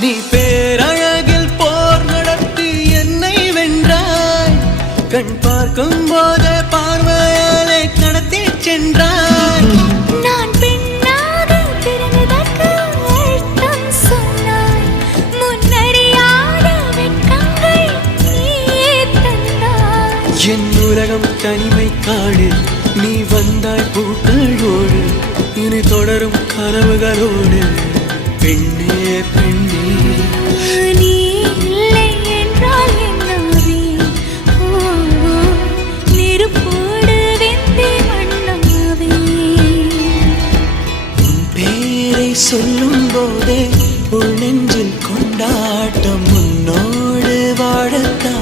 நீ பேரழகில் போர் நடத்தி என்னை வென்றாய். கண் பார்க்கும் போதே பார்வையாலே கடத்தி சென்றாய். நான் பெண்ணாக பிறந்ததற்கு அர்த்தம் சொன்னாய். முன்னறியாத வெட்கங்கள் நீயே தந்தாய். என் உலகம் தனிமை காடு. நீ வந்தாய் பூக்களோடு. இனி தொடரும் கனவுகளோடு. பெண்ணே பெண்ணே நீ இல்லை என்றால் என்னாவே? நெருப்போடு வெந்தே மண்ணாவே. உன் பேரை சொல்லும் போதே உள் நெஞ்சில் கொண்டாட்டம். உன்னோடு வாழத்தான்